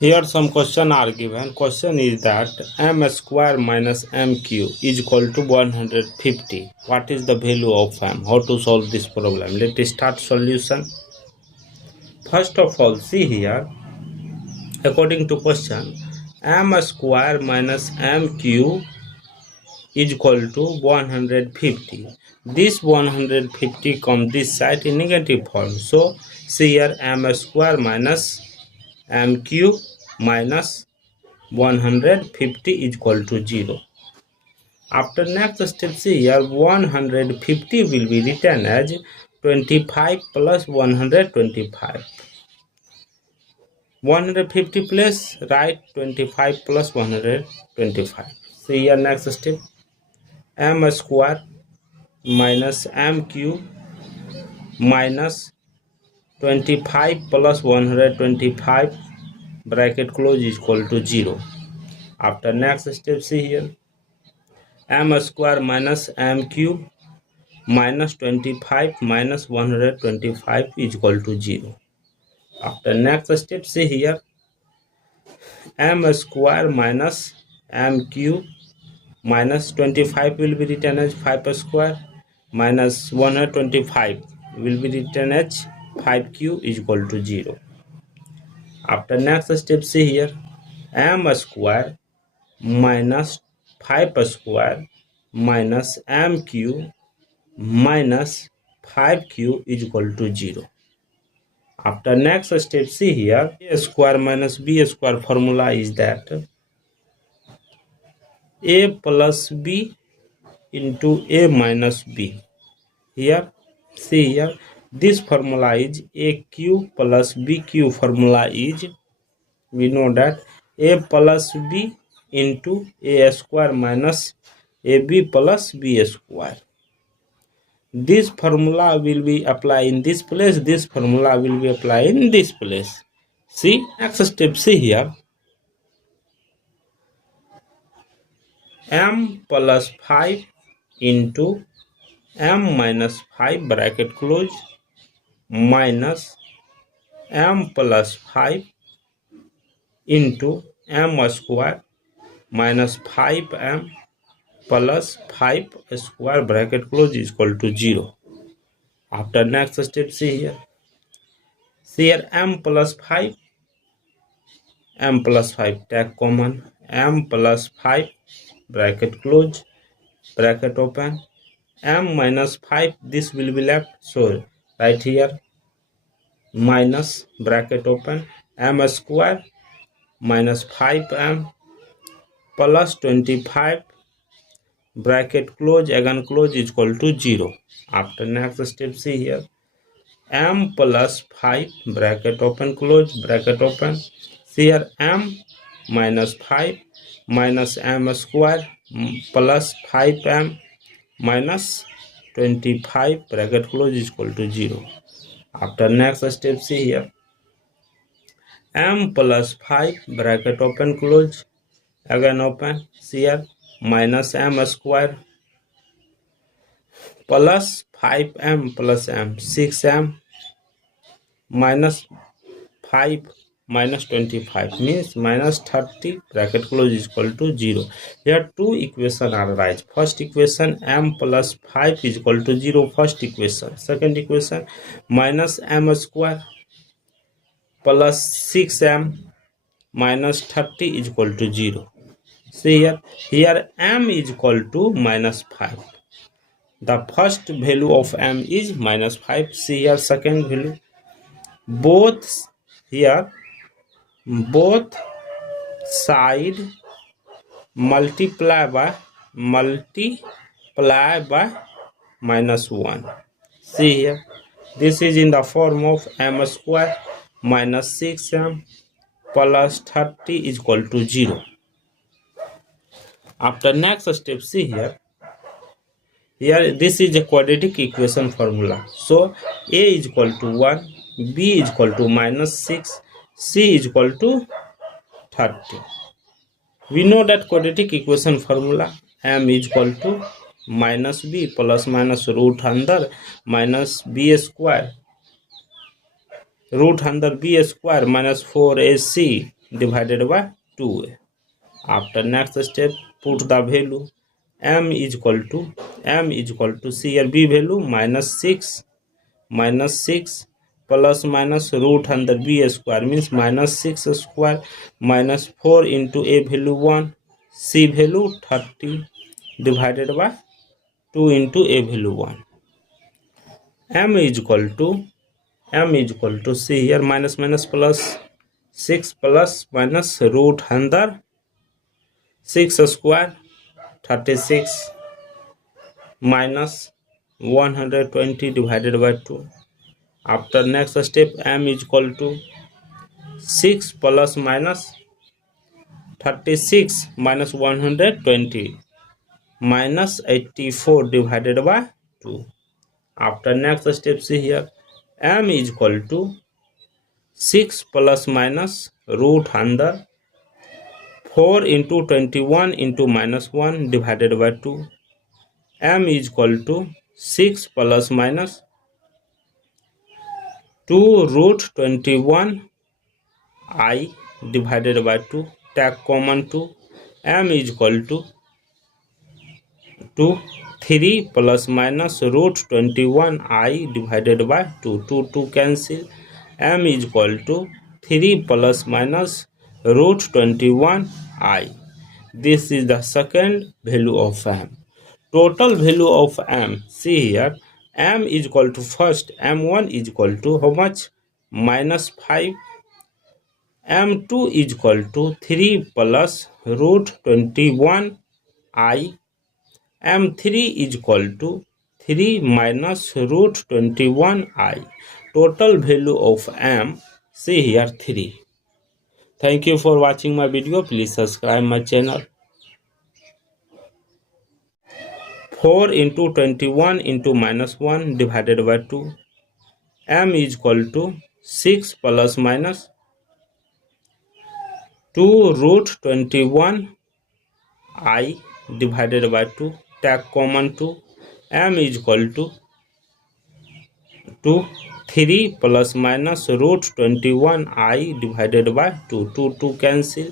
Here some question are given. Question is that m square minus mq is equal to 150. What is the value of m? How to solve this problem? Let us start solution. First of all, see here. According to question, m square minus mq is equal to 150. This 150 come this side in negative form. So see here m square minus mq minus 150 is equal to 0. After next step, see here 150 will be written as 25 plus 125. 150 plus write 25 plus 125. See here next step, m square minus mq minus 25 plus 125 bracket close is equal to 0. After next step, see here m square minus mq minus 25 minus 125 is equal to 0. After next step, see here m square minus mq minus 25 will be written as 5 square minus 125 will be written as 5q is equal to 0. After next step, see here m square minus 5 square minus mq minus 5q is equal to 0. After next step, see here a square minus b square formula is that a plus b into a minus b. Here see here this formula is aq plus bq. Formula is, we know that a plus b into a square minus ab plus b square. This formula will be applied in this place, this formula will be applied in this place. See next step, see here m plus 5 into m minus 5 bracket close minus m plus 5 into m square minus 5m plus 5 square bracket close is equal to 0. After next step, see here m plus 5 take common, m plus 5 bracket close bracket open, m minus 5 this will be left, so right here minus bracket open m square minus 5m plus 25 bracket close again close is equal to 0. After next step, see here m plus 5 bracket open close bracket open, see here m minus 5 minus m square plus 5m minus 25 bracket close is equal to 0. After next step, see here m plus 5 bracket open close again open, see here minus m square plus 5m plus m 6m minus 5 minus 25 means minus 30 bracket close is equal to 0. Here two equations are right. First equation m plus 5 is equal to 0, first equation. Second equation minus m square plus 6m minus 30 is equal to 0. See here m is equal to minus 5. The first value of m is minus 5. See here second value. Both side multiply by minus 1. See here this is in the form of m square minus 6m plus 30 is equal to 0. After next step, see here this is a quadratic equation formula. So a is equal to 1, b is equal to minus 6, c is equal to 30. We know that quadratic equation formula m is equal to minus b plus minus root under minus b square root under b square minus 4ac divided by 2a. After next step, put the value m is equal to see here b value minus 6 plus minus root under b square means minus 6 square minus 4 into a value 1, c value 30 divided by 2 into a value 1. m is equal to see here minus plus 6 plus minus root under 6 square 36 minus 120 divided by 2. After next step, m is equal to 6 plus minus 36 minus 120 minus 84 divided by 2. After next step, see here m is equal to 6 plus minus root under 4 into 21 into minus 1 divided by 2. m is equal to 6 plus minus 2 root 21 I divided by 2. Take common 2. m is equal to 3 plus minus root 21 I divided by 2. 2 cancel. m is equal to 3 plus minus root 21 I. This is the second value of m. Total value of m, see here, m is equal to first m1 is equal to how much? Minus 5. m2 is equal to 3 plus root 21 I. m3 is equal to 3 minus root 21 I. Total value of m, see here, 3. Thank you for watching my video. Please subscribe my channel. 4 into 21 into minus 1 divided by 2. m is equal to 6 plus minus 2 root 21 I divided by 2. Take common 2. m is equal to 3 plus minus root 21 I divided by 2. 2 cancel.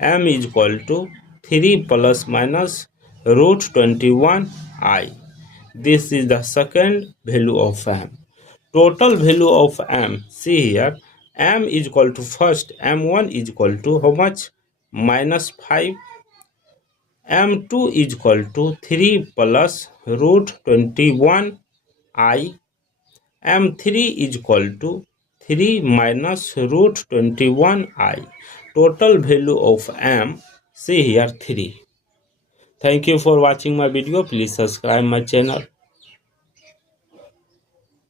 m is equal to 3 plus minus root 21 I. This is the second value of m. Total value of m, see here, m is equal to first m1 is equal to how much? Minus 5. m2 is equal to 3 plus root 21 I. m3 is equal to 3 minus root 21 I. Total value of m, see here, 3. Thank you for watching my video. Please subscribe my channel.